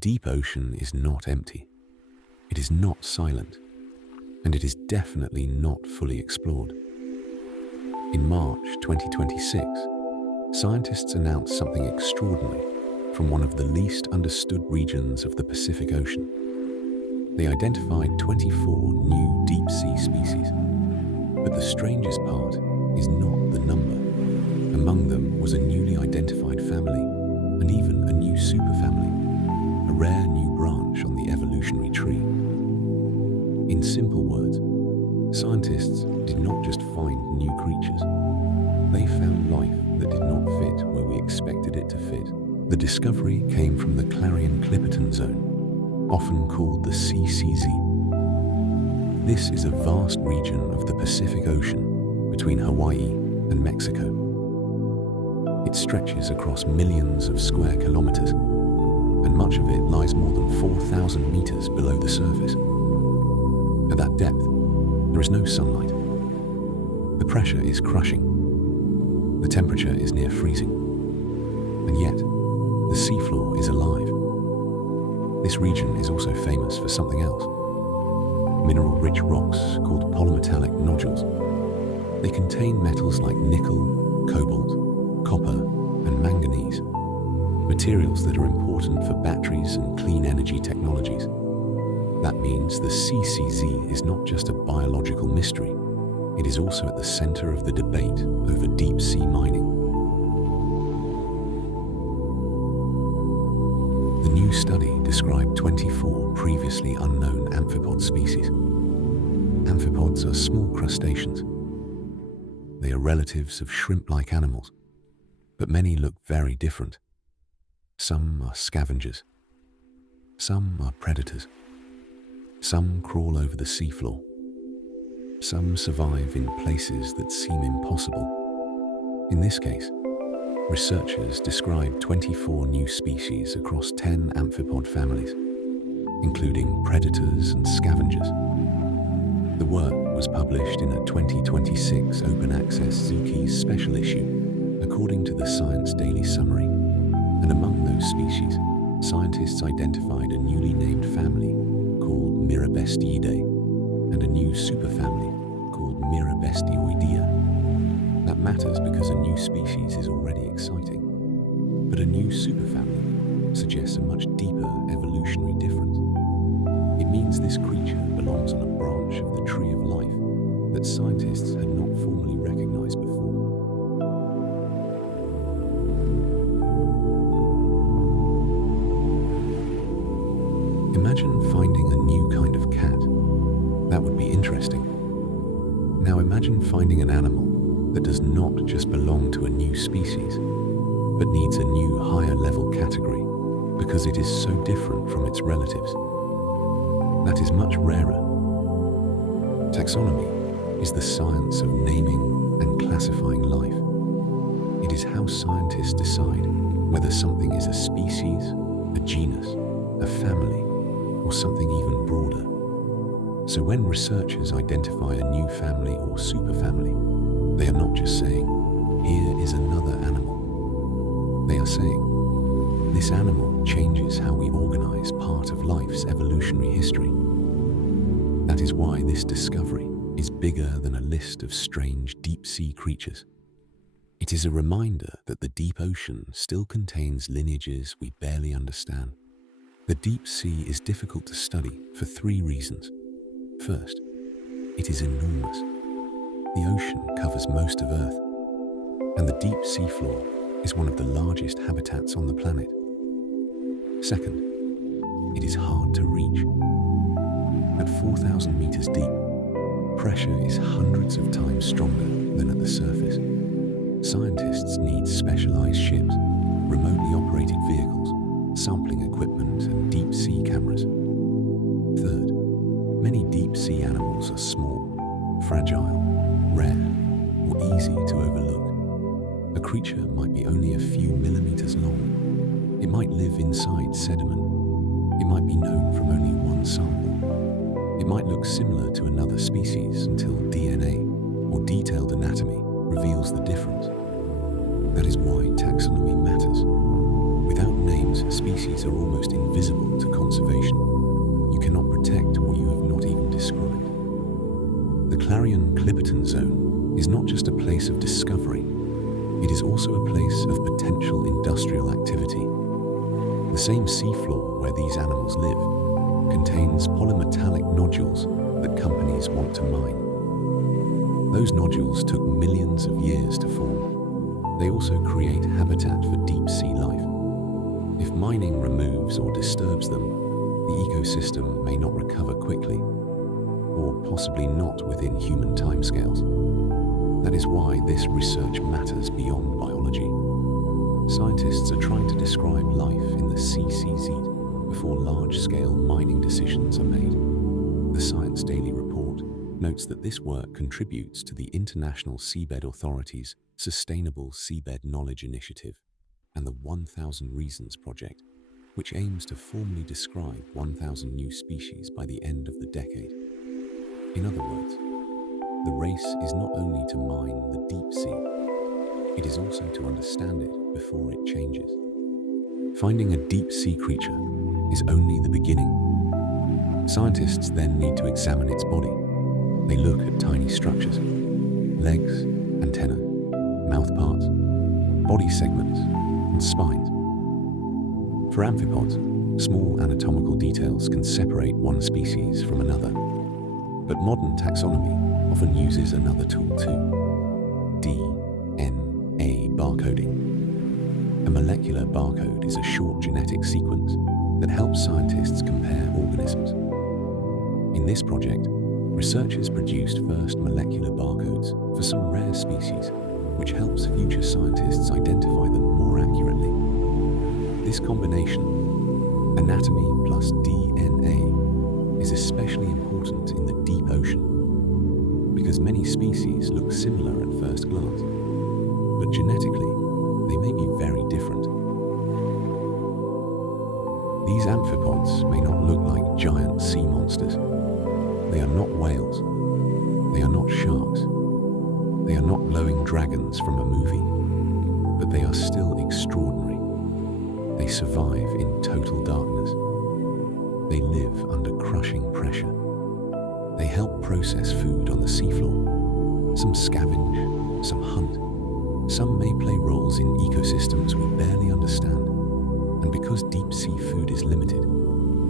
deep ocean is not empty. It is not silent, and it is definitely not fully explored. In March 2026, scientists announced something extraordinary from one of the least understood regions of the Pacific Ocean. They identified 24 new deep-sea species, but the strangest part is not the number. Among them was a newly identified family, and even a new superfamily, a rare new branch on the evolutionary tree. In simple words, scientists did not just find new creatures, they found life that did not fit where we expected it to fit. The discovery came from the Clarion-Clipperton Zone, often called the CCZ. This is a vast region of the Pacific Ocean between Hawaii and Mexico. It stretches across millions of square kilometers, and much of it lies more than 4,000 meters below the surface. At that depth, there is no sunlight. The pressure is crushing. The temperature is near freezing. And yet, the seafloor is alive. This region is also famous for something else. Mineral-rich rocks called polymetallic nodules. They contain metals like nickel, cobalt, copper, and manganese, materials that are important for batteries and clean energy technologies. That means the CCZ is not just a biological mystery, it is also at the center of the debate over deep-sea mining. The new study described 24 previously unknown amphipod species. Amphipods are small crustaceans. They are relatives of shrimp-like animals, but many look very different. Some are scavengers. Some are predators. Some crawl over the seafloor. Some survive in places that seem impossible. In this case, researchers described 24 new species across 10 amphipod families, including predators and scavengers. The work was published in a 2026 open-access ZooKeys special issue, according to the ScienceDaily summary. And among those species, scientists identified a newly named family called Mirabestiidae and a new superfamily called Mirabestioidea. That matters because a new species is already exciting, but a new superfamily suggests a much deeper evolutionary difference. It means this creature belongs on a branch of the tree of life that scientists had not formally recognized before. Imagine finding a new kind of cat. That would be interesting. Now imagine finding an animal that does not just belong to a new species, but needs a new higher level category because it is so different from its relatives. That is much rarer. Taxonomy is the science of naming and classifying life. It is how scientists decide whether something is a species, a genus, a family, or something even broader. So when researchers identify a new family or superfamily, they are not just saying, here is another animal. They are saying, this animal changes how we organize part of life's evolutionary history. That is why this discovery is bigger than a list of strange deep-sea creatures. It is a reminder that the deep ocean still contains lineages we barely understand. The deep sea is difficult to study for 3 reasons. First, it is enormous. The ocean covers most of Earth, and the deep seafloor is one of the largest habitats on the planet. Second, it is hard to reach. At 4,000 meters deep, pressure is hundreds of times stronger than at the surface. Scientists need specialized ships, remotely operated vehicles, sampling equipment, and deep-sea cameras. Third, many deep-sea animals are small, fragile, rare, or easy to overlook. A creature might be only a few millimeters long. It might live inside sediment. It might be known from only one sample. It might look similar to another species until DNA or detailed anatomy reveals the difference. That is why taxonomy matters. Without names, species are almost invisible to conservation. You cannot protect what you have not even described. The Clarion-Clipperton Zone is not just a place of discovery, it is also a place of potential industrial activity. The same seafloor where these animals live contains polymetallic nodules that companies want to mine. Those nodules took millions of years to form. They also create habitat for deep-sea life. If mining removes or disturbs them, the ecosystem may not recover quickly, or possibly not within human timescales. That is why this research matters beyond biology. Scientists are trying to describe life in the CCZ before large-scale mining decisions are made. The ScienceDaily report notes that this work contributes to the International Seabed Authority's Sustainable Seabed Knowledge Initiative and the 1,000 Reasons Project, which aims to formally describe 1,000 new species by the end of the decade. In other words, the race is not only to mine the deep sea, it is also to understand it before it changes. Finding a deep sea creature is only the beginning. Scientists then need to examine its body. They look at tiny structures, legs, antennae, mouthparts, body segments, and spines. For amphipods, small anatomical details can separate one species from another, but modern taxonomy often uses another tool too: DNA barcoding. A molecular barcode is a short genetic sequence that helps scientists compare organisms. In this project, researchers produced first molecular barcodes for some rare species, which helps future scientists identify them more accurately. This combination, anatomy plus DNA, is especially important in the deep ocean, because many species look similar at first glance, but genetically, they may be very different. These amphipods may not look like giant sea monsters. They are not whales. They are not sharks. They are not glowing dragons from a movie, but they are still extraordinary. They survive in total darkness. They live under crushing pressure. They help process food on the seafloor. Some scavenge, some hunt. Some may play roles in ecosystems we barely understand. And because deep sea food is limited,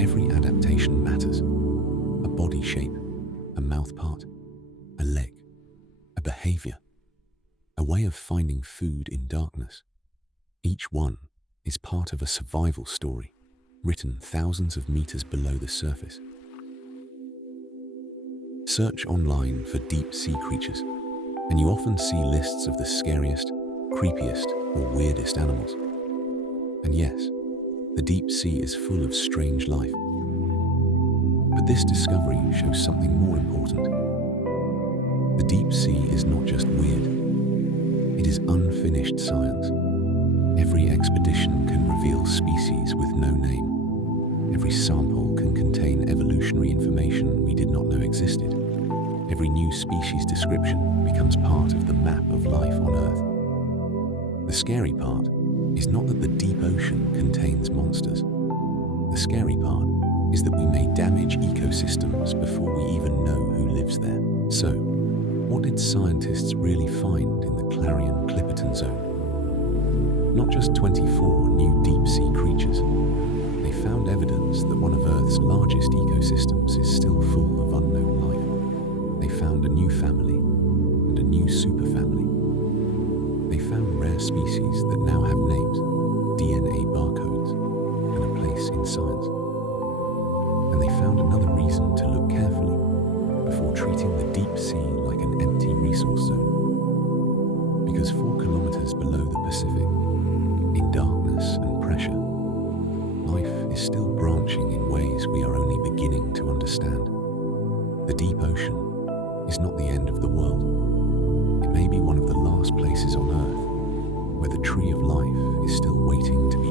every adaptation matters. A body shape, a mouthpart, a leg, a behavior, a way of finding food in darkness. Each one is part of a survival story, written thousands of meters below the surface. Search online for deep sea creatures, and you often see lists of the scariest, creepiest, or weirdest animals. And yes, the deep sea is full of strange life. But this discovery shows something more important. The deep sea is not just weird. It is unfinished science. Every expedition can reveal species with no name. Every sample can contain evolutionary information we did not know existed. Every new species description becomes part of the map of life on Earth. The scary part is not that the deep ocean contains monsters. The scary part is that we may damage ecosystems before we even know who lives there. So, what did scientists really find in the Clarion-Clipperton Zone? Not just 24 new deep-sea creatures. They found evidence that one of Earth's largest ecosystems is still full of unknown life. They found a new family and a new superfamily. They found rare species that now have names, DNA barcodes, and a place in science. And they found another reason to look carefully before treating the deep sea like an empty resource zone. Because 4 kilometers below the Pacific, in darkness and pressure, life is still branching in ways we are only beginning to understand. The deep ocean is not the end of the world. It may be one of the last places on Earth where the tree of life is still waiting to be